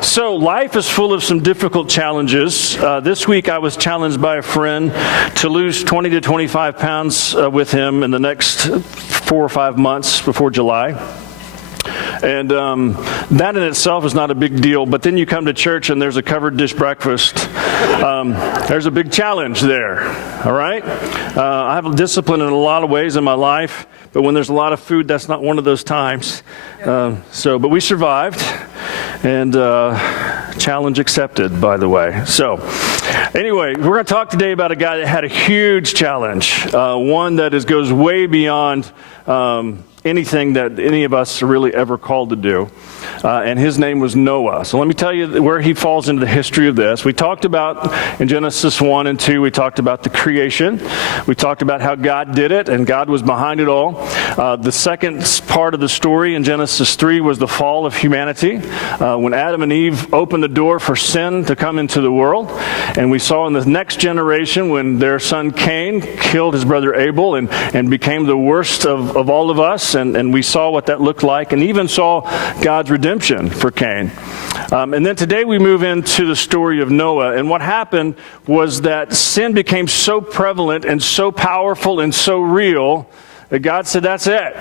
So life is full of some difficult challenges. This week I was challenged by a friend to lose 20 to 25 pounds with him in the next 4 or 5 months before July. And that in itself is not a big deal, but then you come to church and there's a covered dish breakfast. There's a big challenge there, all right? I have discipline in a lot of ways in my life, but when there's a lot of food, that's not one of those times. But we survived, and challenge accepted, by the way. So anyway, we're going to talk today about a guy that had a huge challenge, one that goes way beyond anything that any of us are really ever called to do. And his name was Noah. So let me tell you where he falls into the history of this. We talked about in Genesis 1 and 2, we talked about the creation. We talked about how God did it and God was behind it all. The second part of the story in Genesis 3 was the fall of humanity, when Adam and Eve opened the door for sin to come into the world. And we saw in the next generation when their son Cain killed his brother Abel and became the worst of all of us. And we saw what that looked like, and even saw God's redemption for Cain. And then today we move into the story of Noah. And what happened was that sin became so prevalent and so powerful and so real that God said, that's it.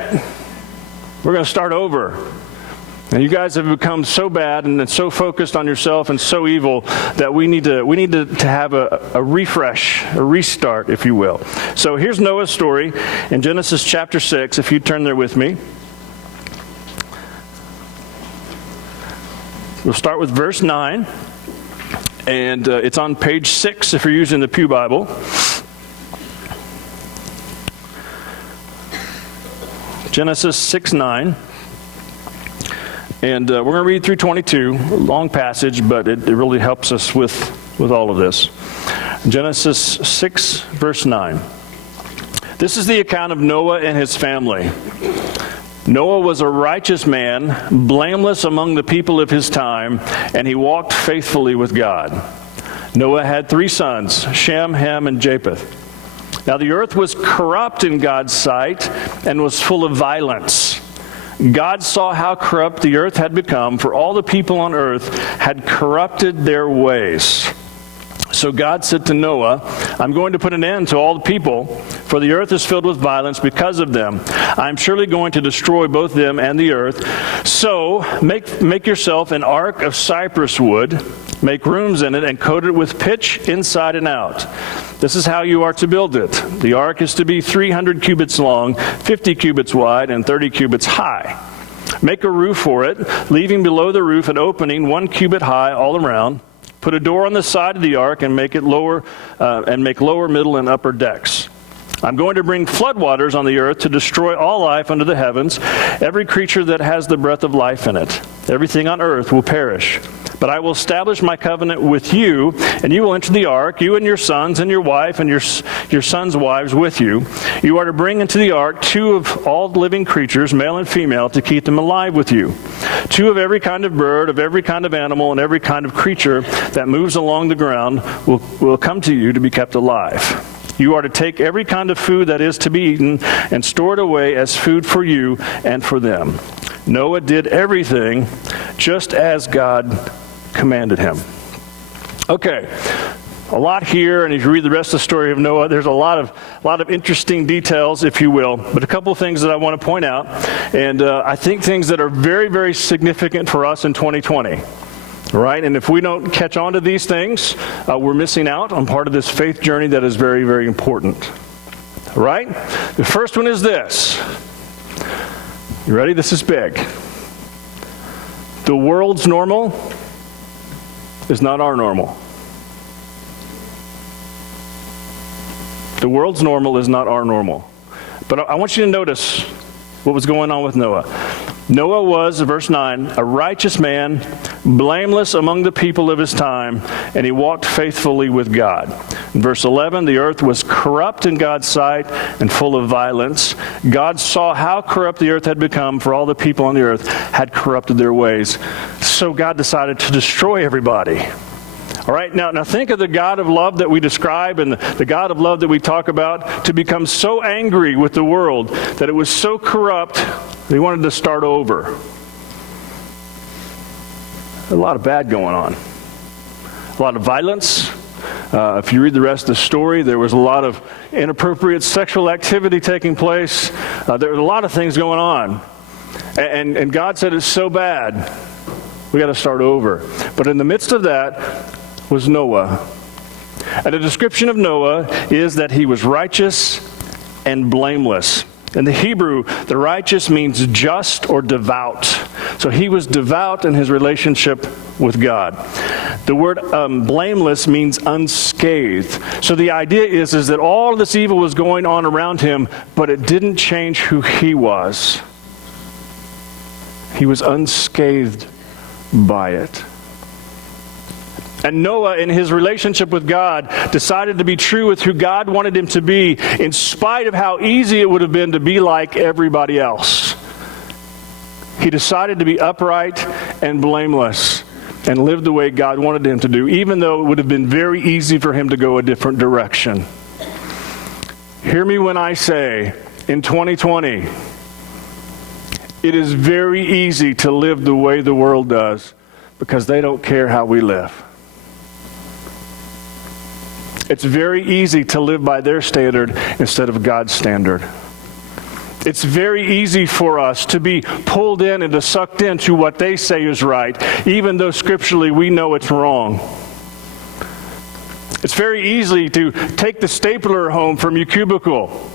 We're going to start over. And you guys have become so bad and so focused on yourself and so evil that we need to have a refresh, a restart, if you will. So here's Noah's story in Genesis chapter 6, if you turn there with me. We'll start with verse 9, and it's on page 6 if you're using the Pew Bible. Genesis 6:9. And we're going to read through 22, a long passage, but it really helps us with all of this. Genesis 6, verse 9. This is the account of Noah and his family. Noah was a righteous man, blameless among the people of his time, and he walked faithfully with God. Noah had 3 sons, Shem, Ham, and Japheth. Now the earth was corrupt in God's sight and was full of violence. God saw how corrupt the earth had become, for all the people on earth had corrupted their ways. So God said to Noah, I'm going to put an end to all the people, for the earth is filled with violence because of them. I'm surely going to destroy both them and the earth. So make yourself an ark of cypress wood, make rooms in it, and coat it with pitch inside and out. This is how you are to build it. The ark is to be 300 cubits long, 50 cubits wide, and 30 cubits high. Make a roof for it, leaving below the roof an opening 1 cubit high all around. Put a door on the side of the ark and make lower, middle, and upper decks. I'm going to bring floodwaters on the earth to destroy all life under the heavens, every creature that has the breath of life in it. Everything on earth will perish. But I will establish my covenant with you, and you will enter the ark, you and your sons and your wife and your sons' wives with you. You are to bring into the ark 2 of all living creatures, male and female, to keep them alive with you. 2 of every kind of bird, of every kind of animal, and every kind of creature that moves along the ground will come to you to be kept alive. You are to take every kind of food that is to be eaten and store it away as food for you and for them. Noah did everything just as God commanded him. Okay, a lot here, and if you read the rest of the story of Noah, there's a lot of interesting details, if you will. But a couple of things that I want to point out, and I think things that are very, very significant for us in 2020. Right? And if we don't catch on to these things, we're missing out on part of this faith journey that is very, very important. Right? The first one is this. You ready? This is big. The world's normal is not our normal. The world's normal is not our normal. But I want you to notice what was going on with Noah. Noah was, verse 9, a righteous man, blameless among the people of his time, and he walked faithfully with God. In verse 11, the earth was corrupt in God's sight and full of violence. God saw how corrupt the earth had become, for all the people on the earth had corrupted their ways. So God decided to destroy everybody. All right, now think of the God of love that we describe and the God of love that we talk about, to become so angry with the world that it was so corrupt that he wanted to start over. A lot of bad going on. A lot of violence. If you read the rest of the story, there was a lot of inappropriate sexual activity taking place. There were a lot of things going on. And God said, it's so bad, we got to start over. But in the midst of that was Noah. And the description of Noah is that he was righteous and blameless. In the Hebrew, the righteous means just or devout. So he was devout in his relationship with God. The word blameless means unscathed. So the idea is that all of this evil was going on around him, but it didn't change who he was. He was unscathed by it. And Noah, in his relationship with God, decided to be true with who God wanted him to be, in spite of how easy it would have been to be like everybody else. He decided to be upright and blameless and live the way God wanted him to do, even though it would have been very easy for him to go a different direction. Hear me when I say, in 2020, it is very easy to live the way the world does because they don't care how we live. It's very easy to live by their standard instead of God's standard. It's very easy for us to be pulled in and to sucked into what they say is right, even though scripturally we know it's wrong. It's very easy to take the stapler home from your cubicle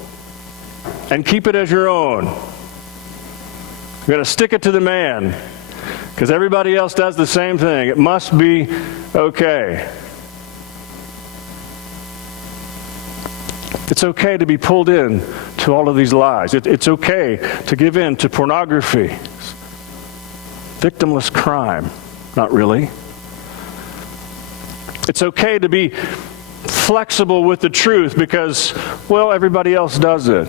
and keep it as your own. You've got to stick it to the man because everybody else does the same thing. It must be okay. It's okay to be pulled in to all of these lies. It's okay to give in to pornography, victimless crime. Not really. It's okay to be flexible with the truth because, well, everybody else does it.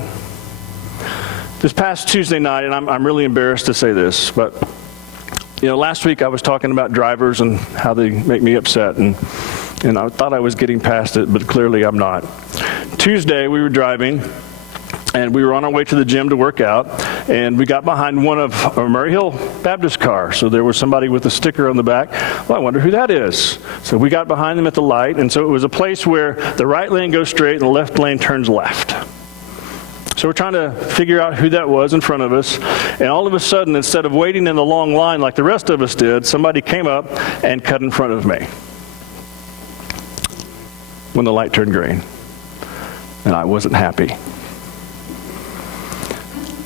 This past Tuesday night, and I'm really embarrassed to say this, but last week I was talking about drivers and how they make me upset, and I thought I was getting past it, but clearly I'm not. Tuesday, we were driving, and we were on our way to the gym to work out, and we got behind one of our MurrayHill Baptist cars. So there was somebody with a sticker on the back. Well, I wonder who that is. So we got behind them at the light, and so it was a place where the right lane goes straight and the left lane turns left. So we're trying to figure out who that was in front of us, and all of a sudden, instead of waiting in the long line like the rest of us did, somebody came up and cut in front of me when the light turned green. And I wasn't happy.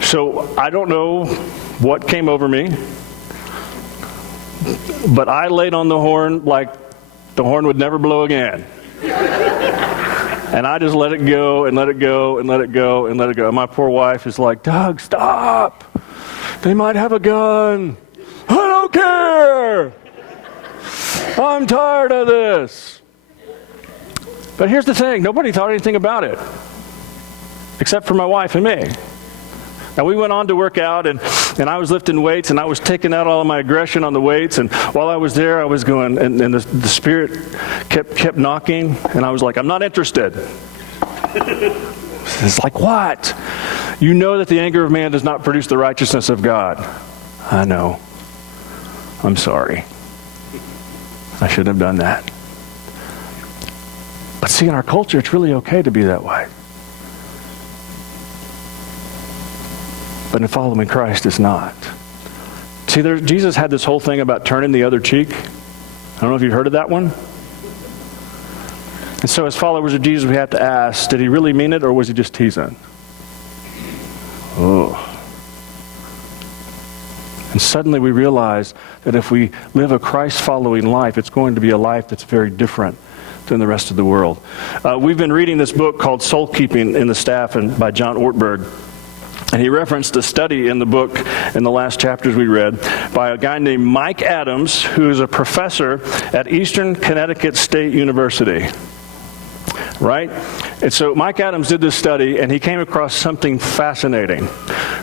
So I don't know what came over me, but I laid on the horn like the horn would never blow again. And I just let it go and let it go and let it go and let it go. And my poor wife is like, Doug, stop. They might have a gun. I don't care. I'm tired of this. But here's the thing, nobody thought anything about it, except for my wife and me. Now, we went on to work out, and I was lifting weights, and I was taking out all of my aggression on the weights, and while I was there, I was going, and the Spirit kept knocking, and I was like, I'm not interested. It's like, what? You know that the anger of man does not produce the righteousness of God. I know. I'm sorry. I shouldn't have done that. But see, in our culture, it's really okay to be that way. But in following Christ, it's not. See, Jesus had this whole thing about turning the other cheek. I don't know if you've heard of that one. And so as followers of Jesus, we have to ask, did he really mean it, or was he just teasing? Oh. And suddenly we realize that if we live a Christ-following life, it's going to be a life that's very different than the rest of the world. We've been reading this book called Soul Keeping in the Staff by John Ortberg. And he referenced a study in the book in the last chapters we read by a guy named Mike Adams, who is a professor at Eastern Connecticut State University. Right? And so Mike Adams did this study, and he came across something fascinating.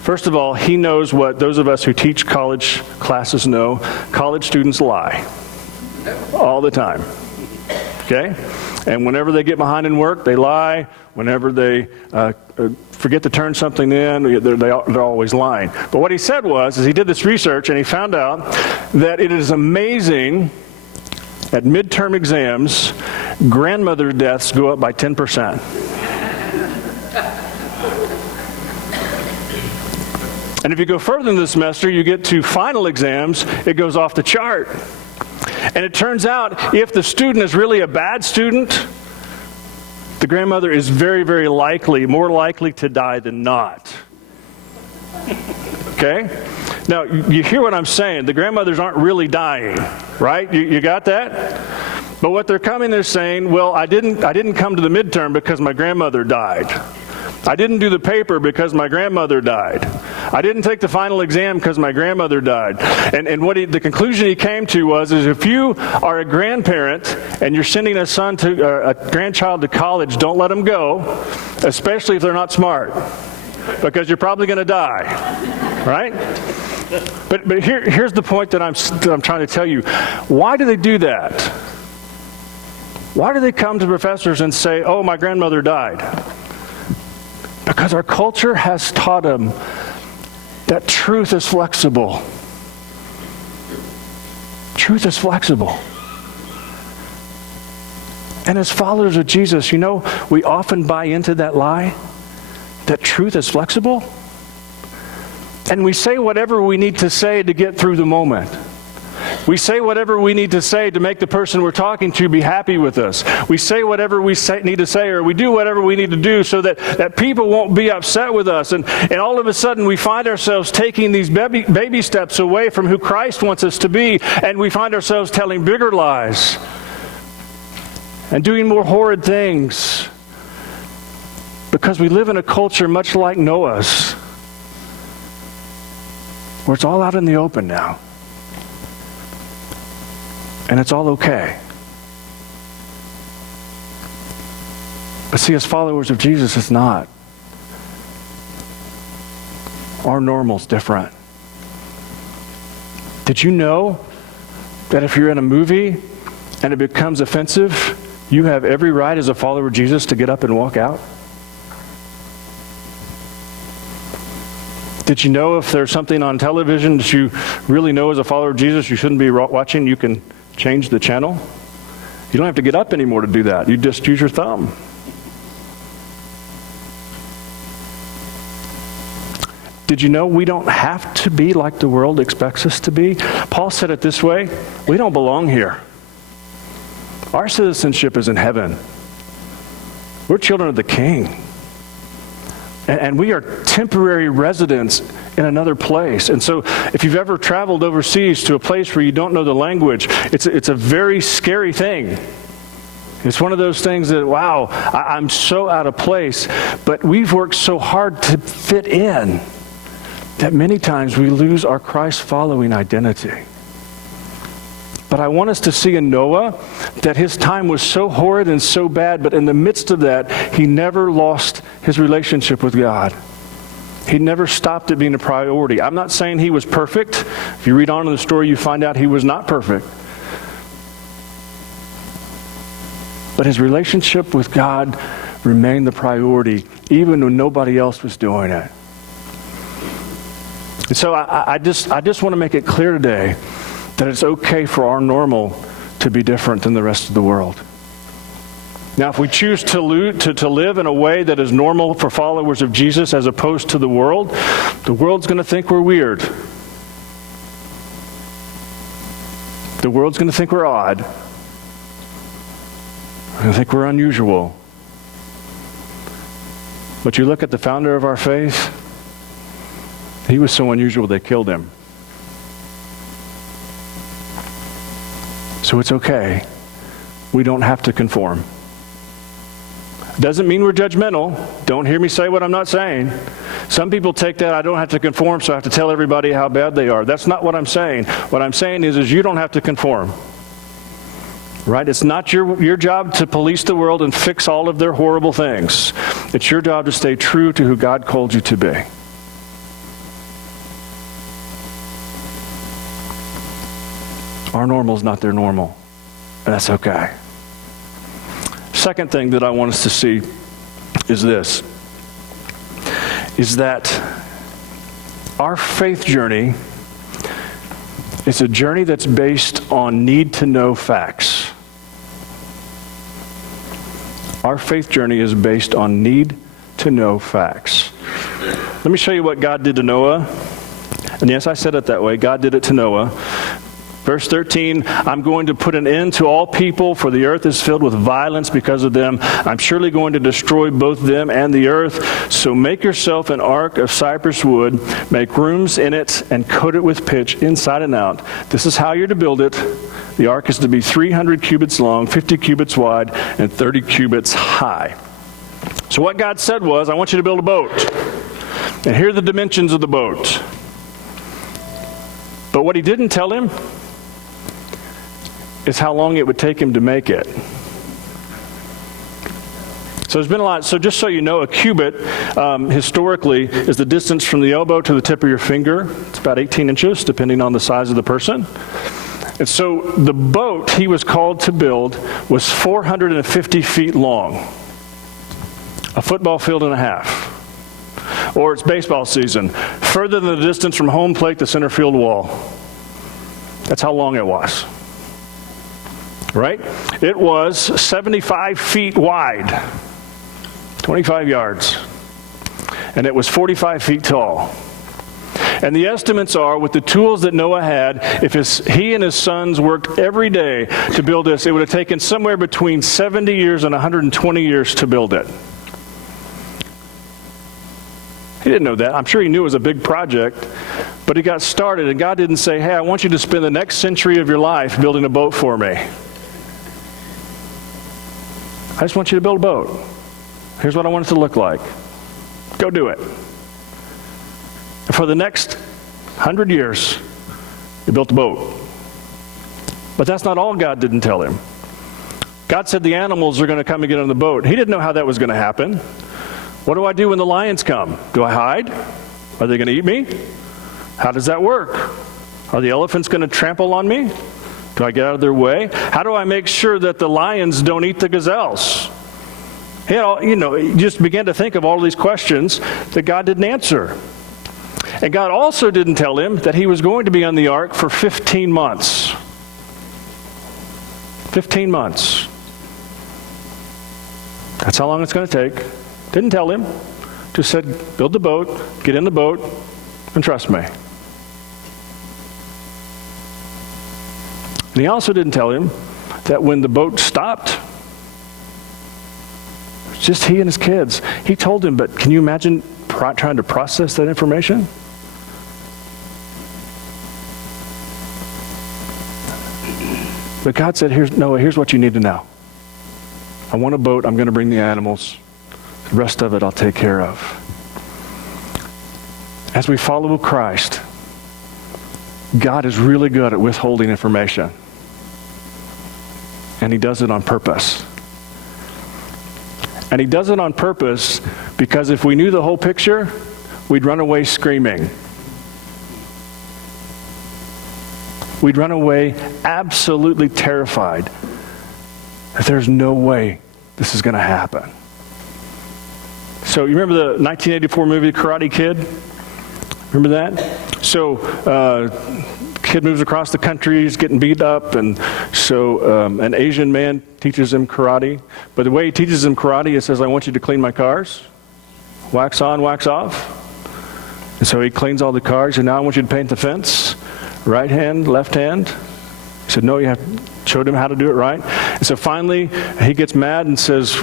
First of all, he knows what those of us who teach college classes know. College students lie. All the time. Okay? And whenever they get behind in work, they lie. Whenever they forget to turn something in, they're always lying. But what he said was, is he did this research and he found out that it is amazing at midterm exams, grandmother deaths go up by 10%. And if you go further in the semester, you get to final exams, it goes off the chart. And it turns out, if the student is really a bad student, the grandmother is very, very likely, more likely to die than not. Okay? Now, you hear what I'm saying. The grandmothers aren't really dying, right? You got that? But what they're coming, they're saying, well, I didn't come to the midterm because my grandmother died. I didn't do the paper because my grandmother died. I didn't take the final exam because my grandmother died. And the conclusion he came to was, is if you are a grandparent and you're sending a grandchild to college, don't let them go, especially if they're not smart, because you're probably going to die, right? But here's the point that I'm trying to tell you. Why do they do that? Why do they come to professors and say, oh, my grandmother died? Because our culture has taught them that truth is flexible. Truth is flexible. And as followers of Jesus, we often buy into that lie, that truth is flexible. And we say whatever we need to say to get through the moment. We say whatever we need to say to make the person we're talking to be happy with us. We say whatever we need to say, or we do whatever we need to do so that people won't be upset with us. And all of a sudden we find ourselves taking these baby steps away from who Christ wants us to be, and we find ourselves telling bigger lies and doing more horrid things because we live in a culture much like Noah's, where it's all out in the open now. And it's all okay. But see, as followers of Jesus, it's not. Our normal's different. Did you know that if you're in a movie and it becomes offensive, you have every right as a follower of Jesus to get up and walk out? Did you know if there's something on television that you really know as a follower of Jesus you shouldn't be watching, you can change the channel? You don't have to get up anymore to do that. You just use your thumb. Did you know we don't have to be like the world expects us to be? Paul said it this way, we don't belong here. Our citizenship is in heaven. We're children of the King. And we are temporary residents in another place. And so if you've ever traveled overseas to a place where you don't know the language, it's a very scary thing. It's one of those things that, wow, I'm so out of place. But we've worked so hard to fit in that many times we lose our Christ-following identity. But I want us to see in Noah that his time was so horrid and so bad, but in the midst of that, he never lost his relationship with God. He never stopped it being a priority. I'm not saying he was perfect. If you read on in the story, you find out he was not perfect. But his relationship with God remained the priority, even when nobody else was doing it. And so I just want to make it clear today that it's okay for our normal to be different than the rest of the world. Now, if we choose to live in a way that is normal for followers of Jesus as opposed to the world's going to think we're weird. The world's going to think we're odd. They're going to think we're unusual. But you look at the founder of our faith, he was so unusual they killed him. So it's okay. We don't have to conform. Doesn't mean we're judgmental. Don't hear me say what I'm not saying. Some people take that, I don't have to conform, so I have to tell everybody how bad they are. That's not what I'm saying. What I'm saying is you don't have to conform. Right? It's not your job to police the world and fix all of their horrible things. It's your job to stay true to who God called you to be. Our normal is not their normal, and that's okay. second thing that I want us to see is this, is that our faith journey is a journey that's based on need-to-know facts. Our faith journey is based on need-to-know facts. Let me show you what God did to Noah. And yes, I said it that way. God did it to Noah. Verse 13, I'm going to put an end to all people, for the earth is filled with violence because of them. I'm surely going to destroy both them and the earth. So make yourself an ark of cypress wood, make rooms in it, and coat it with pitch inside and out. This is how you're to build it. The ark is to be 300 cubits long, 50 cubits wide, and 30 cubits high. So what God said was, I want you to build a boat. And here are the dimensions of the boat. But what he didn't tell him is how long it would take him to make it. So there's been a lot. So just so you know, a cubit historically is the distance from the elbow to the tip of your finger. It's about 18 inches, depending on the size of the person. And so the boat he was called to build was 450 feet long, a football field and a half. Or it's baseball season, further than the distance from home plate to center field wall. That's how long it was. Right? It was 75 feet wide, 25 yards, and it was 45 feet tall. And the estimates are, with the tools that Noah had, if he and his sons worked every day to build this, it would have taken somewhere between 70 years and 120 years to build it. He didn't know that. I'm sure he knew it was a big project, but he got started, and God didn't say, hey, I want you to spend the next century of your life building a boat for me. I just want you to build a boat. Here's what I want it to look like. Go do it. And for the next 100 years, he built a boat. But that's not all God didn't tell him. God said the animals are going to come and get on the boat. He didn't know how that was going to happen. What do I do when the lions come? Do I hide? Are they going to eat me? How does that work? Are the elephants going to trample on me? Do I get out of their way? How do I make sure that the lions don't eat the gazelles? He just began to think of all these questions that God didn't answer. And God also didn't tell him that he was going to be on the ark for 15 months. 15 months. That's how long it's going to take. Didn't tell him. Just said, build the boat, get in the boat, and trust me. And he also didn't tell him that when the boat stopped, it was just he and his kids. He told him, but can you imagine trying to process that information? But God said, Noah, here's what you need to know. I want a boat. I'm going to bring the animals. The rest of it I'll take care of. As we follow Christ, God is really good at withholding information. And he does it on purpose. And he does it on purpose because if we knew the whole picture, we'd run away screaming. We'd run away absolutely terrified that there's no way this is going to happen. So you remember the 1984 movie Karate Kid? Remember that? So kid moves across the country, he's getting beat up, and so an Asian man teaches him karate. But the way he teaches him karate, he says, I want you to clean my cars. Wax on, wax off. And so he cleans all the cars, and now I want you to paint the fence. Right hand, left hand. He said, no, showed him how to do it right. And so finally, he gets mad and says,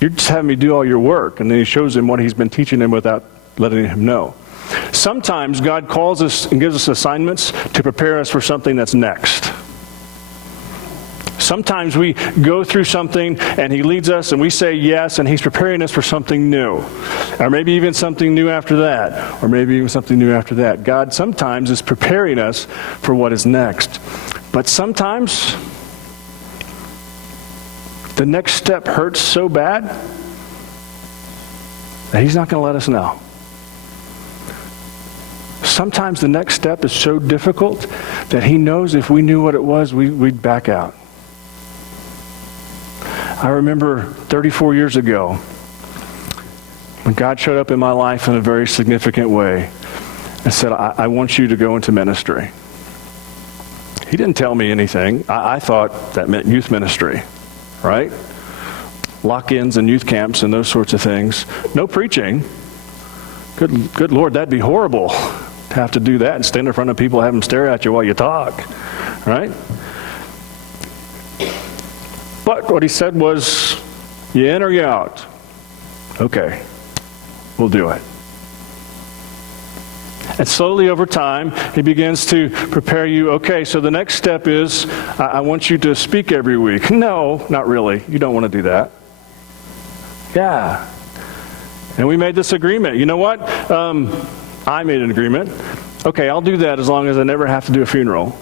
you're just having me do all your work. And then he shows him what he's been teaching him without letting him know. Sometimes God calls us and gives us assignments to prepare us for something that's next. Sometimes we go through something and he leads us and we say yes, and he's preparing us for something new. Or maybe even something new after that. Or maybe even something new after that. God sometimes is preparing us for what is next. But sometimes the next step hurts so bad that he's not going to let us know. Sometimes the next step is so difficult that he knows if we knew what it was, we'd back out. I remember 34 years ago when God showed up in my life in a very significant way and said, I want you to go into ministry. He didn't tell me anything. I thought that meant youth ministry, right? Lock-ins and youth camps and those sorts of things. No preaching. Good Lord, that'd be horrible to have to do that and stand in front of people and have them stare at you while you talk, right? But what he said was, you in or you out? Okay, we'll do it. And slowly over time, he begins to prepare you. Okay, so the next step is, I want you to speak every week. No, not really. You don't want to do that. Yeah. And we made this agreement. You know what? I made an agreement. Okay, I'll do that as long as I never have to do a funeral.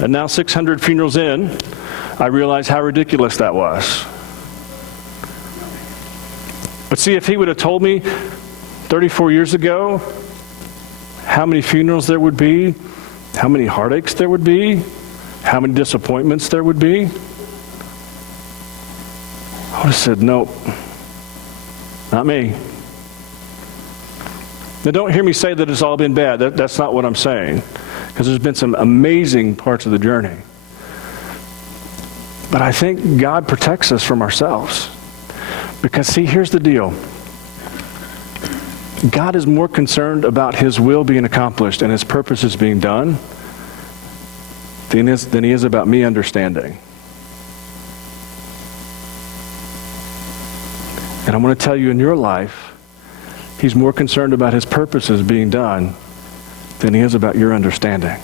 And now 600 funerals in, I realize how ridiculous that was. But see, if he would have told me 34 years ago how many funerals there would be, how many heartaches there would be, how many disappointments there would be, I would have said, nope, not me. Now don't hear me say that it's all been bad. That's not what I'm saying. Because there's been some amazing parts of the journey. But I think God protects us from ourselves. Because see, here's the deal. God is more concerned about his will being accomplished and his purposes being done than he is about me understanding. And I'm going to tell you, in your life, he's more concerned about his purposes being done than he is about your understanding.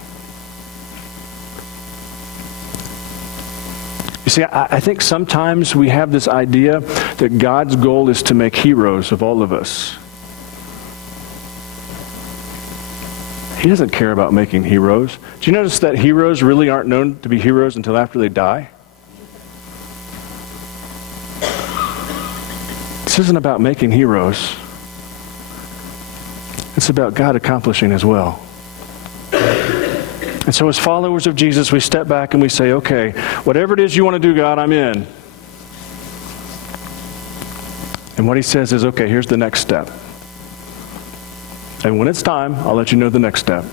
You see, I think sometimes we have this idea that God's goal is to make heroes of all of us. He doesn't care about making heroes. Do you notice that heroes really aren't known to be heroes until after they die? This isn't about making heroes. It's about God accomplishing his will. And so as followers of Jesus, we step back and we say, okay, whatever it is you want to do, God, I'm in. And what he says is, okay, here's the next step. And when it's time, I'll let you know the next step.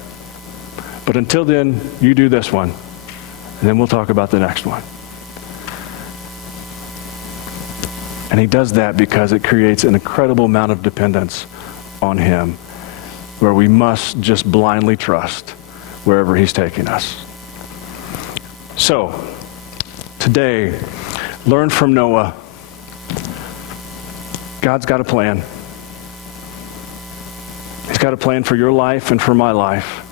But until then, you do this one. And then we'll talk about the next one. And he does that because it creates an incredible amount of dependence on him, where we must just blindly trust wherever he's taking us. So, today, learn from Noah. God's got a plan. He's got a plan for your life and for my life.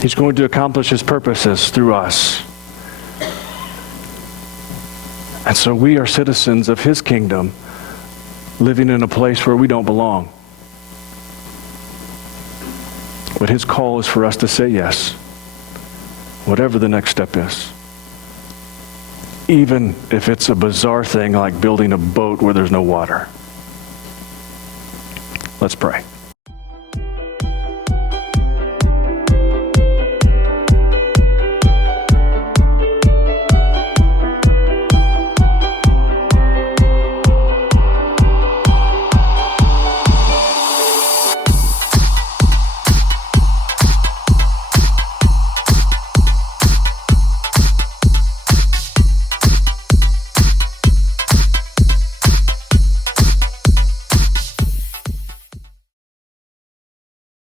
He's going to accomplish his purposes through us. And so we are citizens of his kingdom, living in a place where we don't belong. But his call is for us to say yes, whatever the next step is. Even if it's a bizarre thing like building a boat where there's no water. Let's pray.